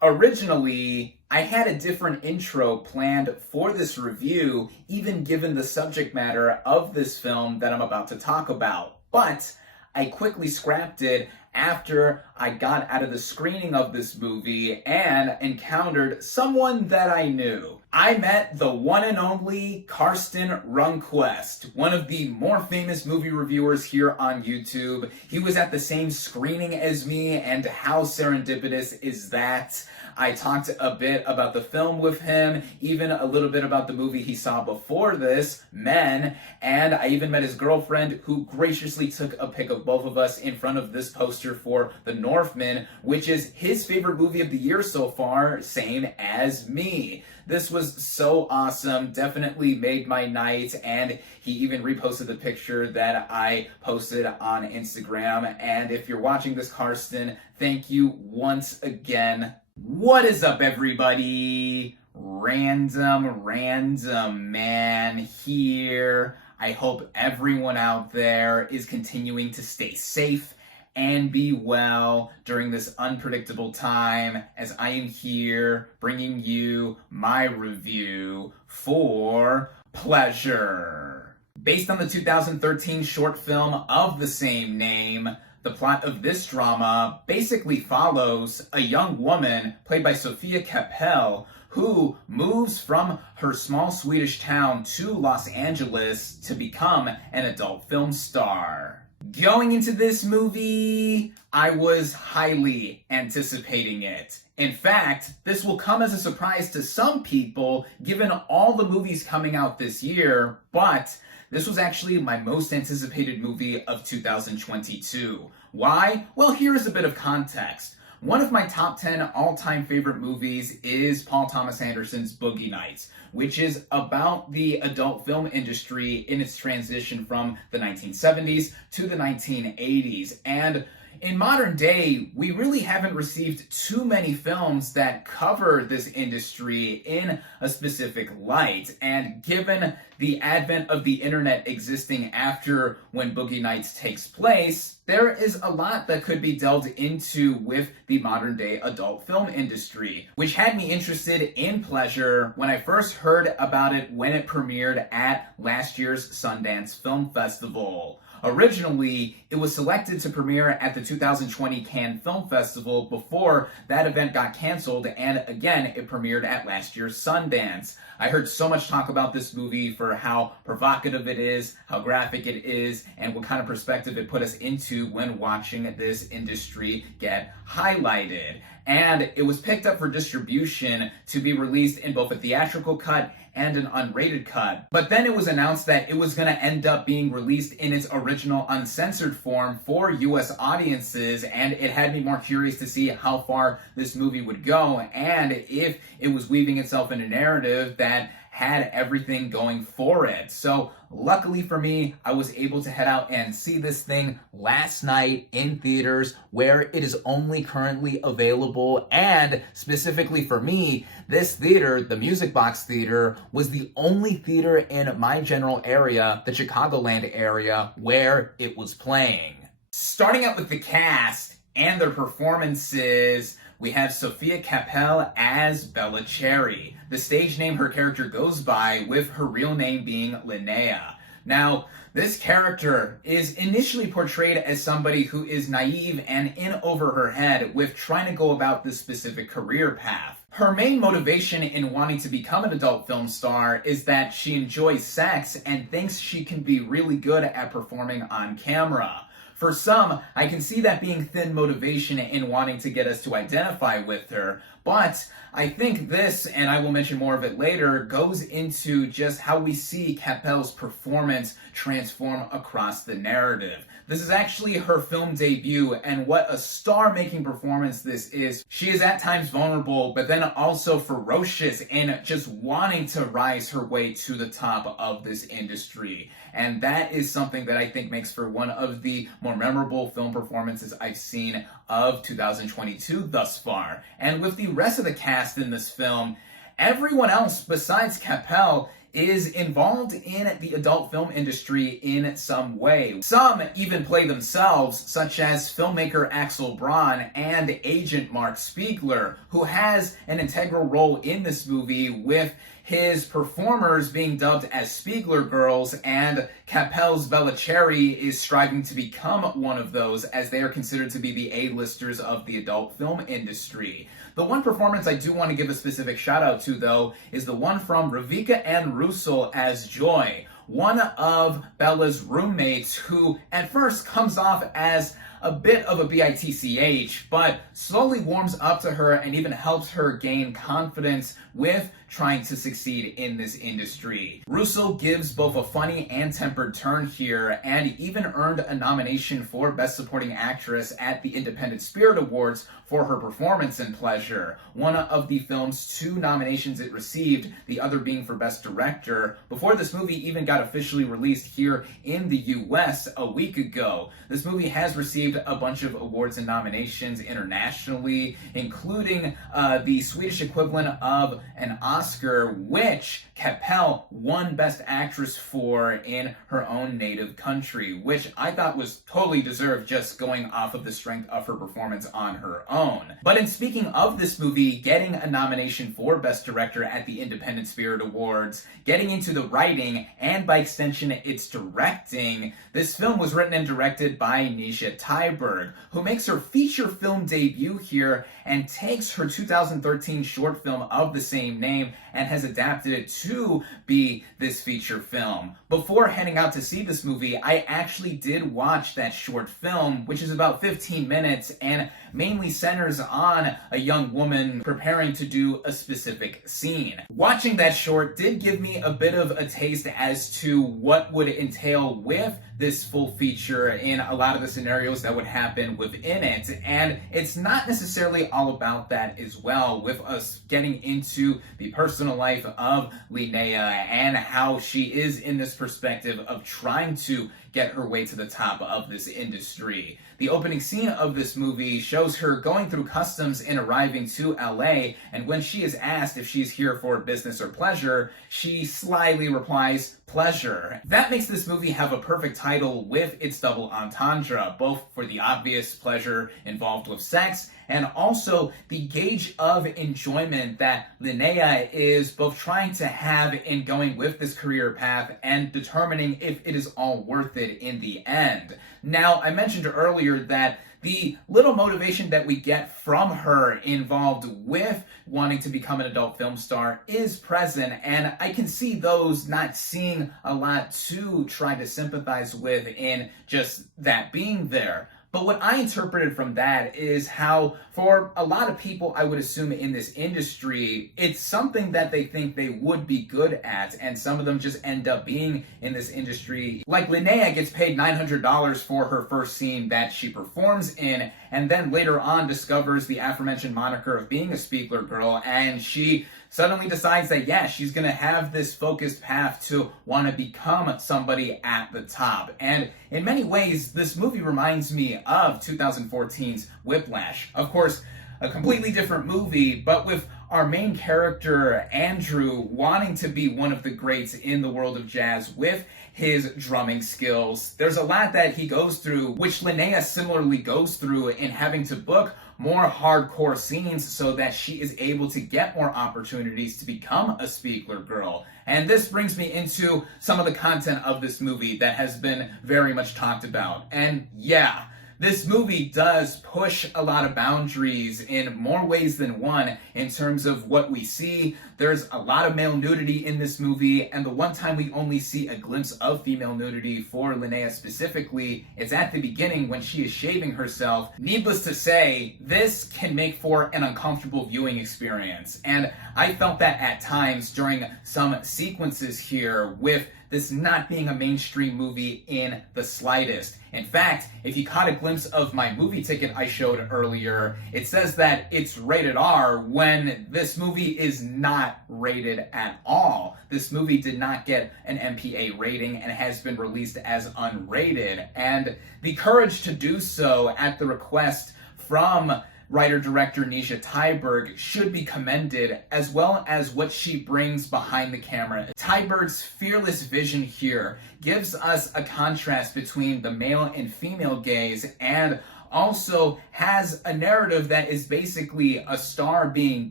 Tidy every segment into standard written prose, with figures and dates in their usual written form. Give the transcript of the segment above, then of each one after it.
Originally, I had a different intro planned for this review, even given the subject matter of this film that I'm about to talk about. But I quickly scrapped it after I got out of the screening of this movie and encountered someone that I knew. I met the one and only Karsten Rundquist, one of the more famous movie reviewers here on YouTube. He was at the same screening as me, and how serendipitous is that? I talked a bit about the film with him, even a little bit about the movie he saw before this, Men, and I even met his girlfriend, who graciously took a pic of both of us in front of this poster for The Northman, which is his favorite movie of the year so far, same as me. This was so awesome, definitely made my night, and he even reposted the picture that I posted on Instagram. And if you're watching this, Karsten, thank you once again. What is up, everybody? RandomRandomMan here. I hope everyone out there is continuing to stay safe and be well during this unpredictable time, as I am here bringing you my review for Pleasure. Based on the 2013 short film of the same name, the plot of this drama basically follows a young woman played by Sofia Kappel who moves from her small Swedish town to Los Angeles to become an adult film star. Going into this movie, I was highly anticipating it. In fact, this will come as a surprise to some people given all the movies coming out this year, but this was actually my most anticipated movie of 2022. Why? Well, here is a bit of context. One of my top 10 all-time favorite movies is Paul Thomas Anderson's Boogie Nights, which is about the adult film industry in its transition from the 1970s to the 1980s. And in modern day, we really haven't received too many films that cover this industry in a specific light. And given the advent of the internet existing after when Boogie Nights takes place, there is a lot that could be delved into with the modern day adult film industry, which had me interested in Pleasure when I first heard about it when it premiered at last year's Sundance Film Festival. Originally, it was selected to premiere at the 2020 Cannes Film Festival before that event got canceled, and again, it premiered at last year's Sundance. I heard so much talk about this movie for how provocative it is, how graphic it is, and what kind of perspective it put us into when watching this industry get highlighted. And it was picked up for distribution to be released in both a theatrical cut and an unrated cut. But then it was announced that it was going to end up being released in its original uncensored form for US audiences, and it had me more curious to see how far this movie would go and if it was weaving itself in a narrative that had everything going for it. So luckily for me, I was able to head out and see this thing last night in theaters where it is only currently available. And specifically for me, this theater, the Music Box Theater, was the only theater in my general area, the Chicagoland area, where it was playing. Starting out with the cast and their performances, we have Sofia Kappel as Bella Cherry, the stage name her character goes by, with her real name being Linnea. Now, this character is initially portrayed as somebody who is naive and in over her head with trying to go about this specific career path. Her main motivation in wanting to become an adult film star is that she enjoys sex and thinks she can be really good at performing on camera. For some, I can see that being thin motivation in wanting to get us to identify with her, but I think this, and I will mention more of it later, goes into just how we see Kappel's performance transform across the narrative. This is actually her film debut, and what a star-making performance this is. She is at times vulnerable, but then also ferocious in just wanting to rise her way to the top of this industry. And that is something that I think makes for one of the more memorable film performances I've seen of 2022 thus far. And with the rest of the cast in this film, everyone else besides Kappel is involved in the adult film industry in some way. Some even play themselves, such as filmmaker Axel Braun and agent Mark Spiegler, who has an integral role in this movie, with his performers being dubbed as Spiegler girls, and Capel's Bella Cherry is striving to become one of those, as they are considered to be the A-listers of the adult film industry. The one performance I do want to give a specific shout out to, though, is the one from Ravika Ann Russell as Joy, one of Bella's roommates, who at first comes off as a bit of a bitch, but slowly warms up to her and even helps her gain confidence with trying to succeed in this industry. Russo gives both a funny and tempered turn here, and even earned a nomination for Best Supporting Actress at the Independent Spirit Awards for her performance in Pleasure, one of the film's 2 nominations it received, the other being for Best Director, before this movie even got officially released here in the US a week ago. This movie has received a bunch of awards and nominations internationally, including the Swedish equivalent of an Oscar, which Capel won Best Actress for in her own native country, which I thought was totally deserved, just going off of the strength of her performance on her own. But in speaking of this movie getting a nomination for Best Director at the Independent Spirit Awards, getting into the writing, and by extension its directing, this film was written and directed by Nisha Tyberg, who makes her feature film debut here and takes her 2013 short film of the same name and has adapted it to be this feature film. Before heading out to see this movie, I actually did watch that short film, which is about 15 minutes and mainly centers on a young woman preparing to do a specific scene. Watching that short did give me a bit of a taste as to what would entail with this full feature in a lot of the scenarios that would happen within it, and it's not necessarily all about that as well, with us getting into the personal life of Linnea and how she is in this perspective of trying to get her way to the top of this industry. The opening scene of this movie shows her going through customs and arriving to LA, and when she is asked if she's here for business or pleasure, she slyly replies, pleasure. That makes this movie have a perfect title with its double entendre, both for the obvious pleasure involved with sex, and also the gauge of enjoyment that Linnea is both trying to have in going with this career path and determining if it is all worth it in the end. Now, I mentioned earlier that the little motivation that we get from her involved with wanting to become an adult film star is present, and I can see those not seeing a lot to try to sympathize with in just that being there. But what I interpreted from that is how, for a lot of people, I would assume in this industry, it's something that they think they would be good at, and some of them just end up being in this industry. Like Linnea gets paid $900 for her first scene that she performs in, and then later on discovers the aforementioned moniker of being a Spiegler girl, and she suddenly decides that, yeah, she's going to have this focused path to want to become somebody at the top. And in many ways, this movie reminds me of 2014's Whiplash. Of course, a completely different movie, but with our main character, Andrew, wanting to be one of the greats in the world of jazz with his drumming skills. There's a lot that he goes through, which Linnea similarly goes through in having to book more hardcore scenes so that she is able to get more opportunities to become a Spiegler girl. And this brings me into some of the content of this movie that has been very much talked about. And yeah, this movie does push a lot of boundaries in more ways than one in terms of what we see. There's a lot of male nudity in this movie, and the one time we only see a glimpse of female nudity for Linnea specifically is at the beginning when she is shaving herself. Needless to say, this can make for an uncomfortable viewing experience, and I felt that at times during some sequences here, with this not being a mainstream movie in the slightest. In fact, if you caught a glimpse of my movie ticket I showed earlier, it says that it's rated R when this movie is not rated at all. This movie did not get an MPA rating and has been released as unrated. And the courage to do so at the request from writer-director Nisha Tyberg should be commended, as well as what she brings behind the camera. Tyberg's fearless vision here gives us a contrast between the male and female gaze, and also has a narrative that is basically a star being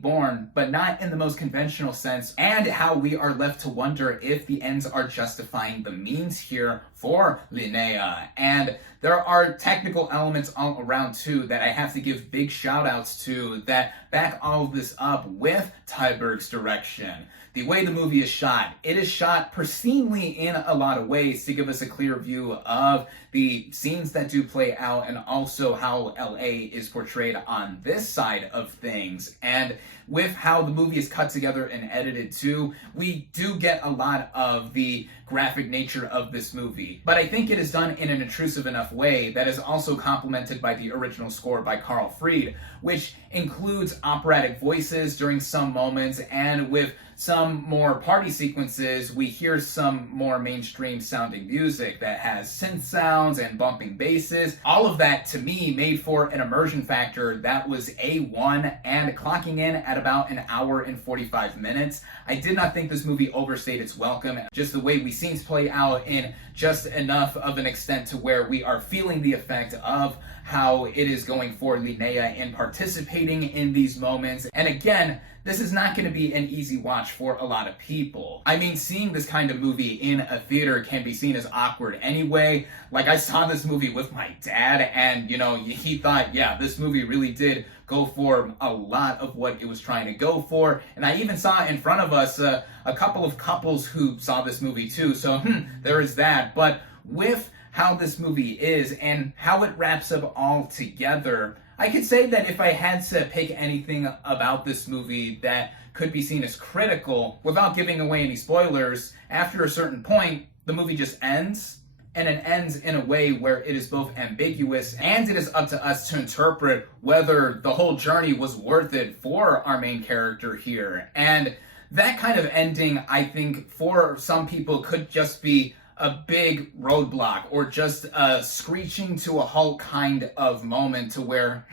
born, but not in the most conventional sense, and how we are left to wonder if the ends are justifying the means here for Linnea. And there are technical elements all around too that I have to give big shout outs to that back all of this up with Tyberg's direction. The way the movie is shot, it is shot pristinely in a lot of ways to give us a clear view of the scenes that do play out, and also how LA is portrayed on this side of things. And with how the movie is cut together and edited too, we do get a lot of the graphic nature of this movie. But I think it is done in an intrusive enough way that is also complemented by the original score by Carl Fried, which includes operatic voices during some moments, and with some more party sequences, we hear some more mainstream sounding music that has synth sounds and bumping basses. All of that, to me, made for an immersion factor that was A1, and clocking in at about an hour and 45 minutes. I did not think this movie overstayed its welcome. Just the way we scenes play out in just enough of an extent to where we are feeling the effect of how it is going for Linnea in participating in these moments. And again, this is not going to be an easy watch for a lot of people. I mean, seeing this kind of movie in a theater can be seen as awkward anyway. Like, I saw this movie with my dad, and, he thought, yeah, this movie really did go for a lot of what it was trying to go for. And I even saw in front of us a couple of couples who saw this movie too. So, there is that. But with how this movie is and how it wraps up all together, I could say that if I had to pick anything about this movie that could be seen as critical, without giving away any spoilers, after a certain point, the movie just ends. And it ends in a way where it is both ambiguous, and it is up to us to interpret whether the whole journey was worth it for our main character here. And that kind of ending, I think, for some people could just be a big roadblock, or just a screeching to a halt kind of moment to where,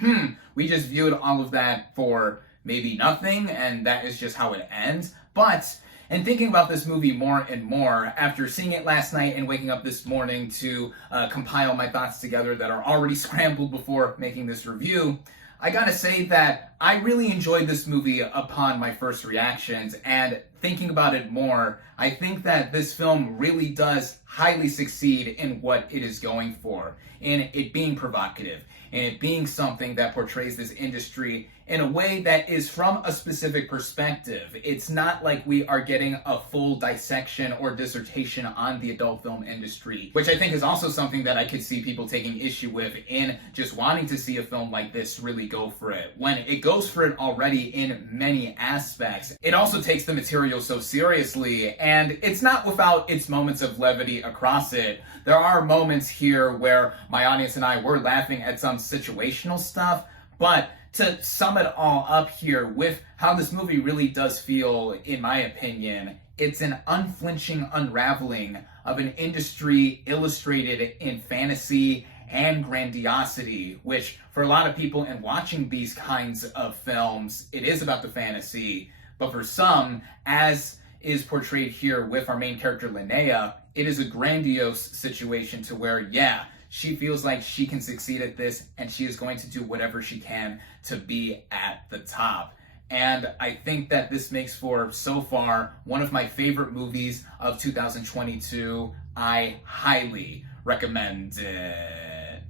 we just viewed all of that for maybe nothing, and that is just how it ends. But in thinking about this movie more and more, after seeing it last night and waking up this morning to compile my thoughts together that are already scrambled before making this review, I gotta say that I really enjoyed this movie upon my first reactions, and thinking about it more, I think that this film really does highly succeed in what it is going for, in it being provocative, and it being something that portrays this industry in a way that is from a specific perspective. It's not like we are getting a full dissection or dissertation on the adult film industry, which I think is also something that I could see people taking issue with in just wanting to see a film like this really go for it. When it goes for it already in many aspects, it also takes the material so seriously, and it's not without its moments of levity across it. There are moments here where my audience and I were laughing at some situational stuff, but to sum it all up here with how this movie really does feel, in my opinion, it's an unflinching unraveling of an industry illustrated in fantasy and grandiosity, which for a lot of people in watching these kinds of films, it is about the fantasy, but for some, as is portrayed here with our main character Linnea, it is a grandiose situation to where, yeah, she feels like she can succeed at this, and she is going to do whatever she can to be at the top. And I think that this makes for, so far, one of my favorite movies of 2022. I highly recommend it.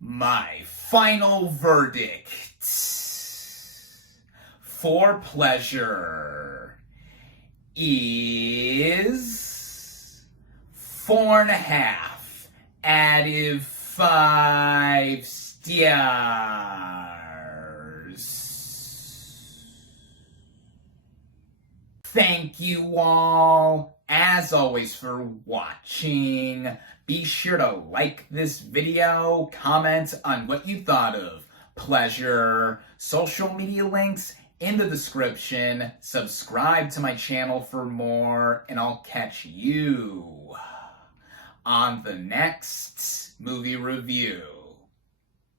My final verdict for pleasure is 4.5 out of 5 stars. Thank you all, as always, for watching. Be sure to like this video, comment on what you thought of pleasure, social media links in the description, subscribe to my channel for more, and I'll catch you on the next movie review.